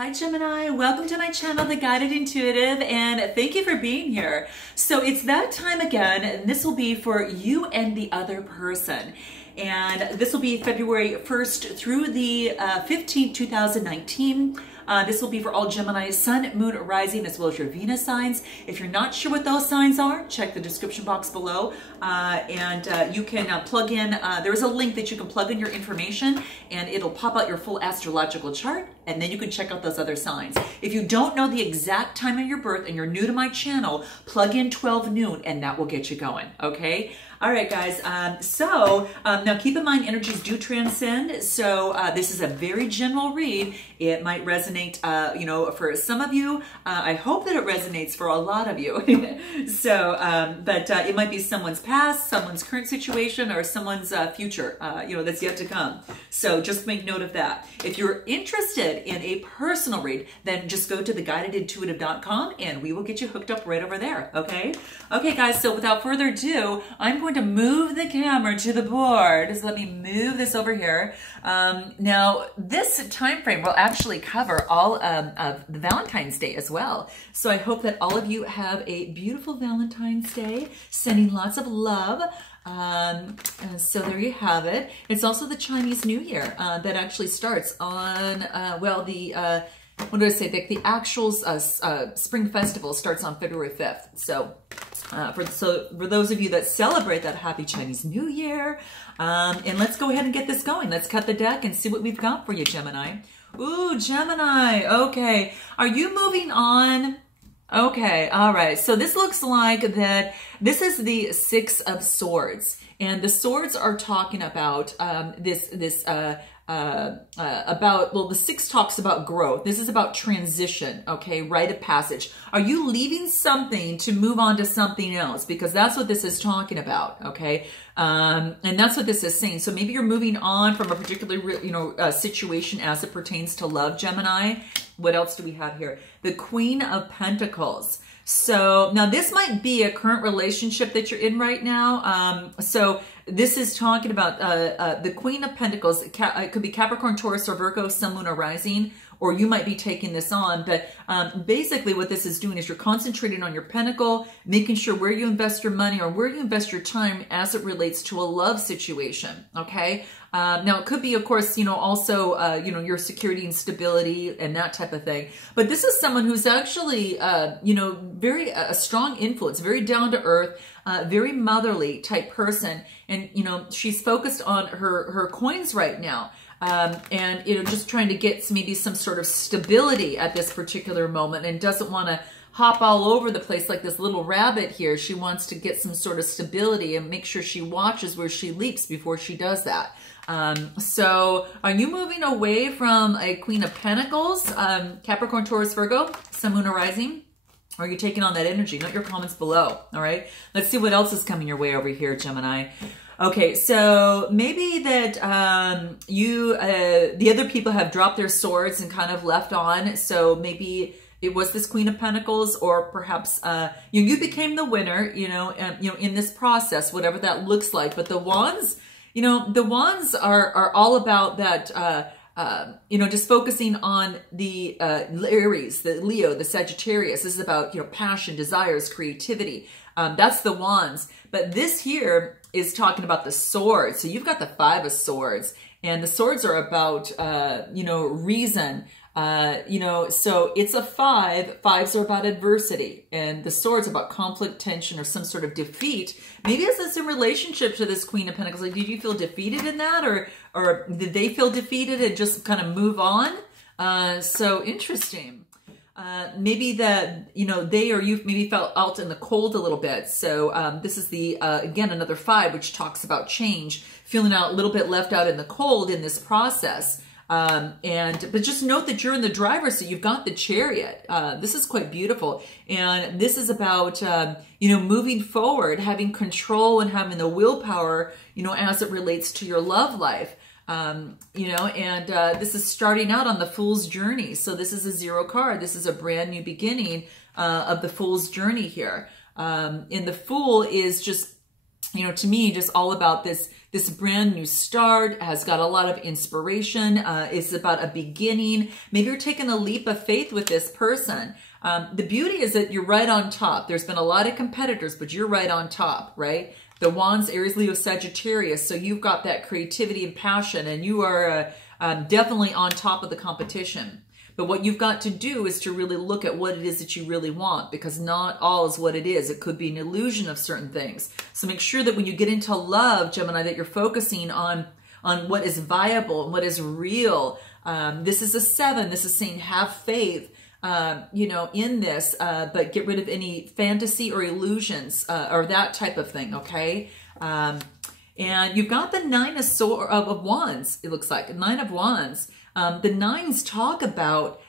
Hi Gemini, welcome to my channel, The Guided Intuitive, and thank you for being here. So it's that time again, and this will be for you and the other person. And this will be February 1st through the 15th, 2019. This will be for all Gemini, Sun, Moon, Rising, as well as your Venus signs. If you're not sure what those signs are, check the description box below. You can plug in, there is a link that you can plug in your information and it'll pop out your full astrological chart, and then you can check out those other signs. If you don't know the exact time of your birth and you're new to my channel, plug in 12 noon and that will get you going, okay? All right, guys, now keep in mind energies do transcend. So this is a very general read. It might resonate, for some of you. I hope that it resonates for a lot of you. But it might be someone's past, someone's current situation, or someone's future, that's yet to come. So just make note of that. If you're interested in a personal read, then just go to theguidedintuitive.com and we will get you hooked up right over there, okay? Okay, guys, so without further ado, I'm going to move the camera to the board. So let me move this over here. Now, this time frame will actually cover all of the Valentine's Day as well. So I hope that all of you have a beautiful Valentine's Day, sending lots of love. So there you have it. It's also the Chinese New Year that actually starts on, what did I say? The actual Spring Festival starts on February 5th. So for those of you that celebrate that, happy Chinese New Year. And let's go ahead and get this going. Let's cut the deck and see what we've got for you, Gemini. Ooh, Gemini. Okay. Are you moving on? Okay. All right. So this looks like that this is the Six of Swords. And the swords are talking about the six talks about growth. This is about transition, okay, rite of passage. Are you leaving something to move on to something else? Because that's what this is talking about, okay? And that's what this is saying. So maybe you're moving on from a particular, situation as it pertains to love, Gemini. What else do we have here? The Queen of Pentacles. So now this might be a current relationship that you're in right now. So this is talking about the Queen of Pentacles. It could be Capricorn, Taurus, or Virgo, Sun, Moon, or Rising, or you might be taking this on. But basically what this is doing is you're concentrating on your pentacle, making sure where you invest your money or where you invest your time as it relates to a love situation, okay? Now, it could be, of course, also, your security and stability and that type of thing. But this is someone who's actually, very a strong influence, very down to earth, very motherly type person. And, she's focused on her coins right now. And, just trying to get maybe some sort of stability at this particular moment and doesn't want to hop all over the place like this little rabbit here. She wants to get some sort of stability and make sure she watches where she leaps before she does that. So are you moving away from a Queen of Pentacles, Capricorn, Taurus, Virgo, Sun, Moon, or Rising? Or are you taking on that energy? Note your comments below, all right? Let's see what else is coming your way over here, Gemini. Okay, so maybe that the other people have dropped their swords and kind of left on. So maybe it was this Queen of Pentacles, or perhaps you became the winner, in this process, whatever that looks like. But the Wands, the Wands are all about that. Just focusing on the Aries, the Leo, the Sagittarius. This is about, passion, desires, creativity. That's the Wands. But this here is talking about the swords. So you've got the Five of Swords, and the swords are about, reason. So it's a five. Fives are about adversity, and the swords are about conflict, tension, or some sort of defeat. Maybe it's in relationship to this Queen of Pentacles. Like, did you feel defeated in that, or did they feel defeated and just kind of move on? So interesting. Maybe that, they or you maybe felt out in the cold a little bit. So this is the, again, another five, which talks about change, feeling out a little bit left out in the cold in this process. But just note that you're in the driver's seat. You've got the Chariot. This is quite beautiful. And this is about, moving forward, having control and having the willpower, as it relates to your love life. This is starting out on the Fool's Journey. So this is a 0 card. This is a brand new beginning, of the Fool's Journey here. And the Fool is just, to me, just all about this, this brand new start, has got a lot of inspiration. It's about a beginning. Maybe you're taking a leap of faith with this person. The beauty is that you're right on top. There's been a lot of competitors, but you're right on top, right? The Wands, Aries, Leo, Sagittarius. So you've got that creativity and passion, and you are definitely on top of the competition. But what you've got to do is to really look at what it is that you really want, because not all is what it is. It could be an illusion of certain things. So make sure that when you get into love, Gemini, that you're focusing on what is viable and what is real. This is a 7. This is saying have faith, you know, in this, but get rid of any fantasy or illusions or that type of thing, okay? And you've got the 9 of Wands, it looks like, 9 of Wands. The 9s talk about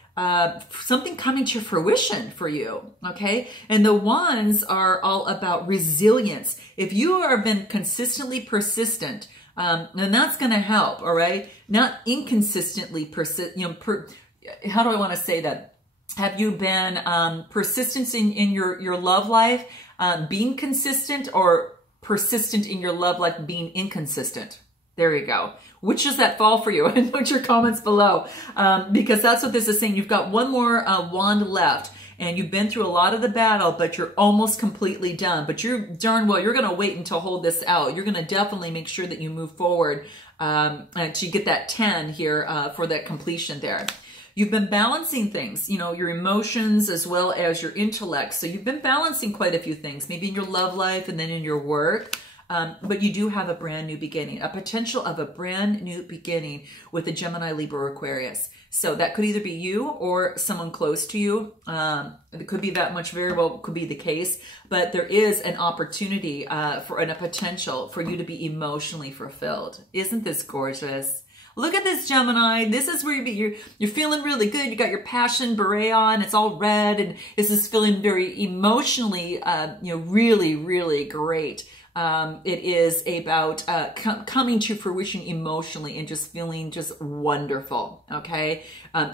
something coming to fruition for you, okay? And the Wands are all about resilience. If you have been consistently persistent, then that's going to help, all right? Not inconsistently persistent, you know, how do I want to say that? Have you been persistent in your love life, being consistent, or persistent in your love life being inconsistent? There you go. Which does that fall for you? And put your comments below, because that's what this is saying. You've got one more wand left, and you've been through a lot of the battle, but you're almost completely done. But you're darn well, you're going to wait until hold this out. You're going to definitely make sure that you move forward to get that 10 here for that completion there. You've been balancing things, you know, your emotions as well as your intellect. So you've been balancing quite a few things, maybe in your love life and then in your work. But you do have a brand new beginning, a potential of a brand new beginning with a Gemini, Libra, or Aquarius. So that could either be you or someone close to you. It could be that much, very well could be the case. But there is an opportunity and a potential for you to be emotionally fulfilled. Isn't this gorgeous? Look at this, Gemini. This is where you're feeling really good. You got your passion beret on. It's all red, and this is feeling very emotionally, you know, really, really great. It is about coming to fruition emotionally and just feeling just wonderful, okay?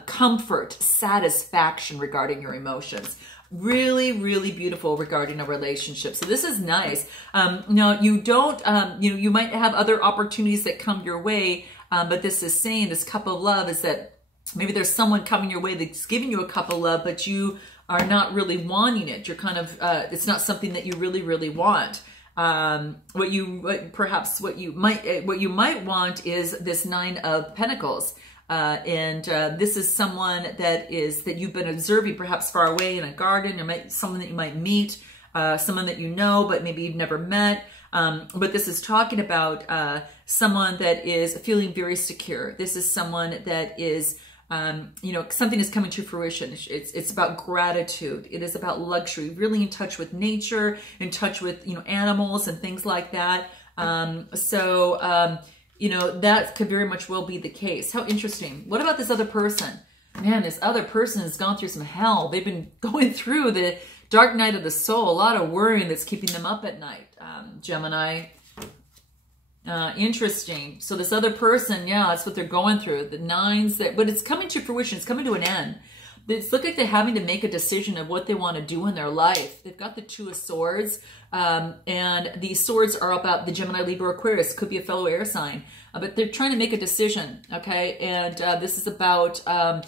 Comfort, satisfaction regarding your emotions. Really, really beautiful regarding a relationship. So this is nice. Now, you don't, you know, you might have other opportunities that come your way, but this is saying, this cup of love is that maybe there's someone coming your way that's giving you a cup of love, but you are not really wanting it. You're kind of, it's not something that you really, really want. What you might want is this 9 of Pentacles. This is someone that you've been observing perhaps far away in a garden, or someone that you might meet, someone that you know, but maybe you've never met. But this is talking about someone that is feeling very secure. This is someone that is, you know, something is coming to fruition. It's about gratitude. It is about luxury, really in touch with nature, in touch with, you know, animals and things like that. You know, that could very much well be the case. How interesting. What about this other person? Man, this other person has gone through some hell. They've been going through the dark night of the soul, a lot of worrying that's keeping them up at night, Gemini. Interesting. So this other person, yeah, that's what they're going through. The 9s, but it's coming to fruition. It's coming to an end. It's looking like they're having to make a decision of what they want to do in their life. They've got the 2 of Swords, and these swords are about the Gemini, Libra, Aquarius. Could be a fellow air sign, but they're trying to make a decision, okay? And this is about a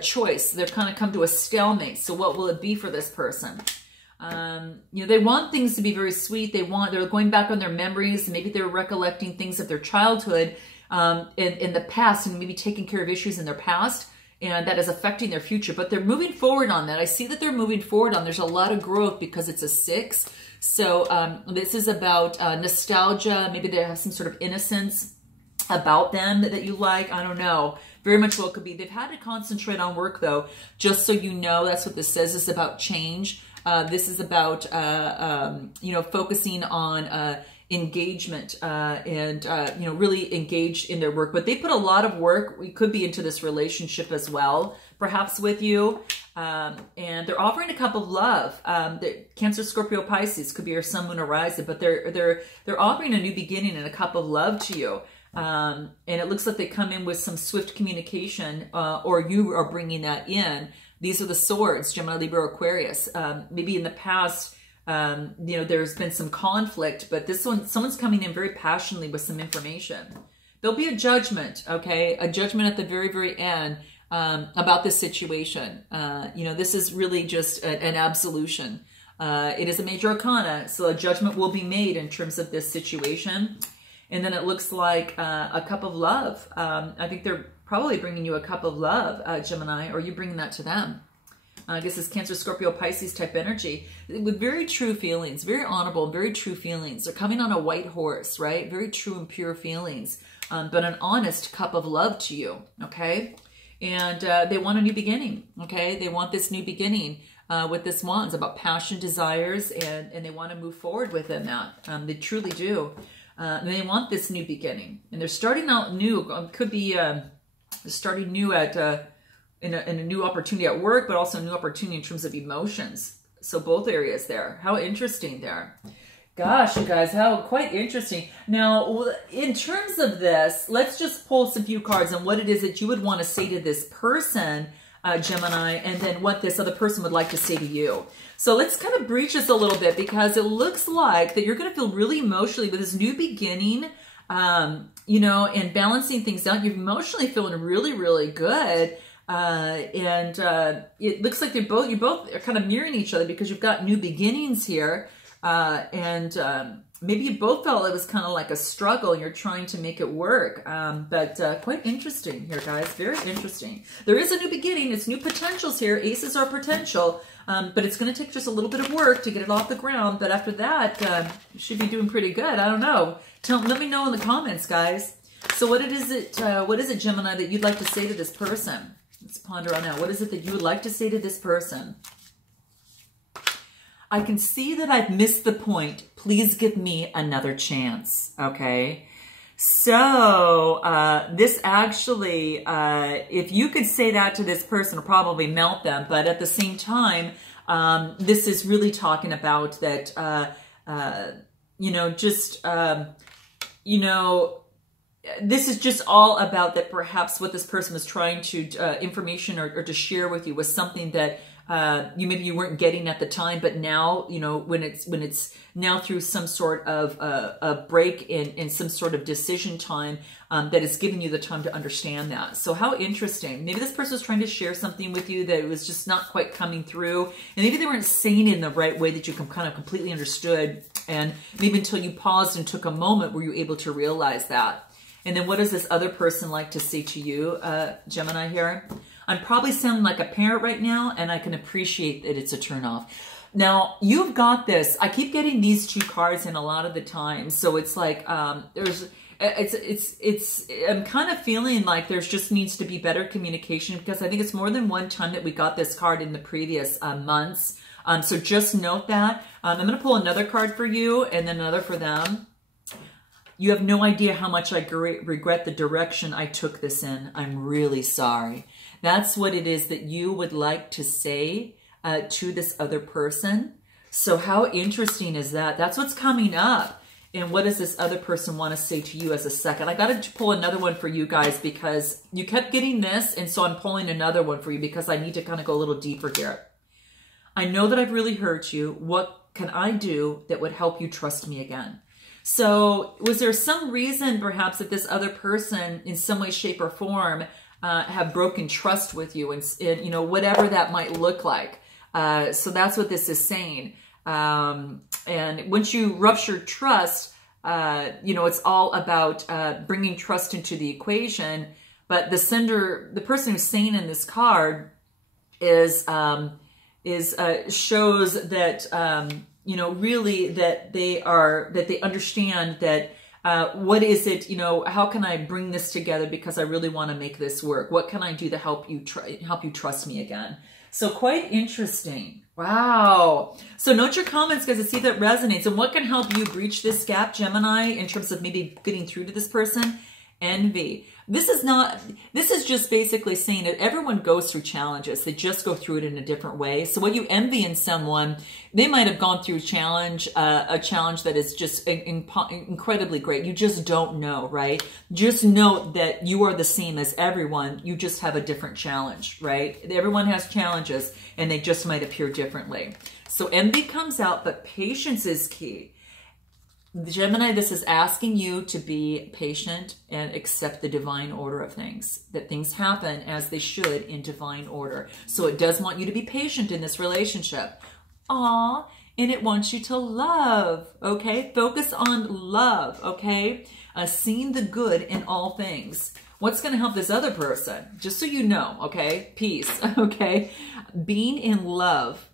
choice. They're kind of come to a stalemate. So what will it be for this person? You know, they want things to be very sweet. They're going back on their memories. Maybe they're recollecting things of their childhood in the past, and maybe taking care of issues in their past, and that is affecting their future. But they're moving forward on that. I see that they're moving forward on. There's a lot of growth because it's a 6. So this is about nostalgia. Maybe they have some sort of innocence about them that you like. I don't know. Very much well could be. They've had to concentrate on work, though, just so you know. That's what this says. It's about change. This is about, you know, focusing on engagement and, you know, really engaged in their work. But they put a lot of work, we could be into this relationship as well, perhaps with you. And they're offering a cup of love. Cancer, Scorpio, Pisces could be your sun, moon, or rising, but they're offering a new beginning and a cup of love to you. And it looks like they come in with some swift communication, or you are bringing that in. These are the swords, Gemini, Libra, Aquarius. Maybe in the past, You know, there's been some conflict, but this one, someone's coming in very passionately with some information. There'll be a judgment, okay? A judgment at the very, very end about this situation. You know, this is really just an absolution. It is a major arcana, so a judgment will be made in terms of this situation. And then it looks like a cup of love. I think they're probably bringing you a cup of love, Gemini, or you bringing that to them. I guess it's Cancer, Scorpio, Pisces type energy with very true feelings, very honorable, very true feelings. They're coming on a white horse, right? Very true and pure feelings, but an honest cup of love to you, okay? And they want a new beginning, okay? They want this new beginning with this Wands, about passion, desires, and they want to move forward within that. They truly do. And they want this new beginning. And they're starting out new. Could be starting new at in a new opportunity at work, but also a new opportunity in terms of emotions. So both areas there. How interesting there. Gosh, you guys, how quite interesting. Now, in terms of this, let's just pull some few cards on what it is that you would want to say to this person, Gemini, and then what this other person would like to say to you. So let's kind of breach this a little bit, because it looks like that you're going to feel really emotionally with this new beginning, you know, and balancing things out. You're emotionally feeling really, really good. It looks like you both are kind of mirroring each other, because you've got new beginnings here. Maybe you both felt it was kind of like a struggle and you're trying to make it work. But quite interesting here, guys. Very interesting. There is a new beginning. It's new potentials here. Aces are potential. But it's going to take just a little bit of work to get it off the ground. But after that, you should be doing pretty good. I don't know. Let me know in the comments, guys. So what is it, Gemini, that you'd like to say to this person? Let's ponder on that. What is it that you would like to say to this person? I can see that I've missed the point. Please give me another chance. Okay. So this actually, if you could say that to this person, it'll probably melt them. But at the same time, this is really talking about that, you know, just, you know, this is just all about that perhaps what this person was trying to, information or to share with you was something that maybe you weren't getting at the time, but now, you know, when it's now through some sort of a break in some sort of decision time, that is giving you the time to understand that. So how interesting. Maybe this person was trying to share something with you that was just not quite coming through, and maybe they weren't saying it in the right way that you kind of completely understood, and maybe until you paused and took a moment were you able to realize that. And then what does this other person like to say to you, Gemini here? I'm probably sounding like a parent right now, and I can appreciate that it's a turnoff. Now, you've got this. I keep getting these two cards in a lot of the time. So it's like, I'm kind of feeling like there's just needs to be better communication, because I think it's more than one time that we got this card in the previous months. So just note that. I'm going to pull another card for you and then another for them. You have no idea how much I regret the direction I took this in. I'm really sorry. That's what it is that you would like to say to this other person. So how interesting is that? That's what's coming up. And what does this other person want to say to you as a second? I got to pull another one for you guys, because you kept getting this. And so I'm pulling another one for you, because I need to kind of go a little deeper here. I know that I've really hurt you. What can I do that would help you trust me again? So was there some reason perhaps that this other person in some way, shape, or form have broken trust with you, and you know, whatever that might look like. So that's what this is saying. And once you rupture trust, you know, it's all about bringing trust into the equation. But the sender, the person who's saying in this card shows that, you know, really that they understand that, what is it, you know, how can I bring this together, because I really want to make this work? What can I do to help you trust me again? So quite interesting. Wow. So note your comments, guys, to see if that resonates. And what can help you breach this gap, Gemini, in terms of maybe getting through to this person? Envy. this is just basically saying that everyone goes through challenges. They just go through it in a different way. So what you envy in someone, they might have gone through a challenge that is just incredibly great. You just don't know, right? Just know that you are the same as everyone. You just have a different challenge, right? Everyone has challenges and they just might appear differently. So envy comes out, but patience is key. Gemini, this is asking you to be patient and accept the divine order of things, that things happen as they should in divine order. So it does want you to be patient in this relationship. Aw, and it wants you to love, okay? Focus on love, okay? Seeing the good in all things. What's going to help this other person? Just so you know, okay? Peace, okay? Being in love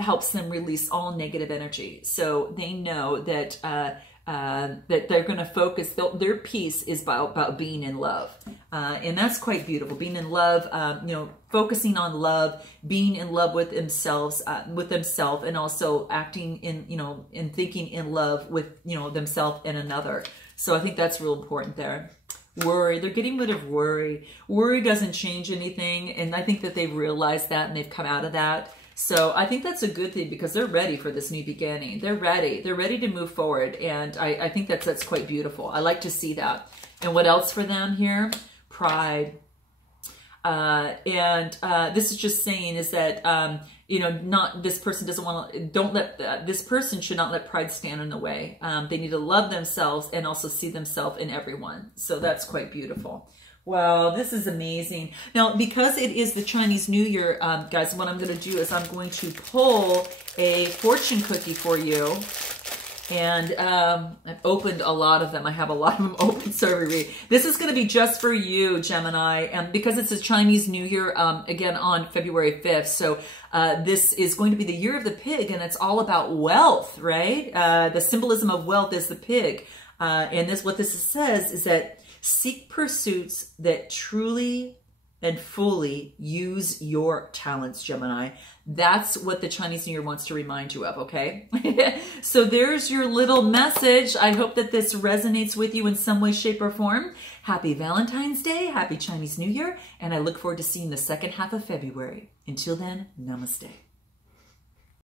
helps them release all negative energy. So they know that that they're going to focus, their peace is about being in love. And that's quite beautiful. Being in love, you know, focusing on love, being in love with themselves, and also acting in, you know, and thinking in love with, you know, themselves and another. So I think that's real important there. Worry, they're getting rid of worry. Worry doesn't change anything. And I think that they've realized that and they've come out of that. So I think that's a good thing because they're ready for this new beginning. They're ready. They're ready to move forward. And I think that's quite beautiful. I like to see that. And what else for them here? Pride. This is just saying is that, you know, not this person doesn't want to, don't let, this person should not let pride stand in the way. They need to love themselves and also see themselves in everyone. So that's quite beautiful. Wow, this is amazing. Now, because it is the Chinese New Year, guys, what I'm going to do is I'm going to pull a fortune cookie for you. And I've opened a lot of them. I have a lot of them open, so I read. This is going to be just for you, Gemini. And because it's a Chinese New Year, again, on February 5th. So this is going to be the year of the pig, and it's all about wealth, right? The symbolism of wealth is the pig. And what this says is that seek pursuits that truly and fully use your talents, Gemini. That's what the Chinese New Year wants to remind you of, okay? So there's your little message. I hope that this resonates with you in some way, shape, or form. Happy Valentine's Day, happy Chinese New Year, and I look forward to seeing the second half of February. Until then, namaste.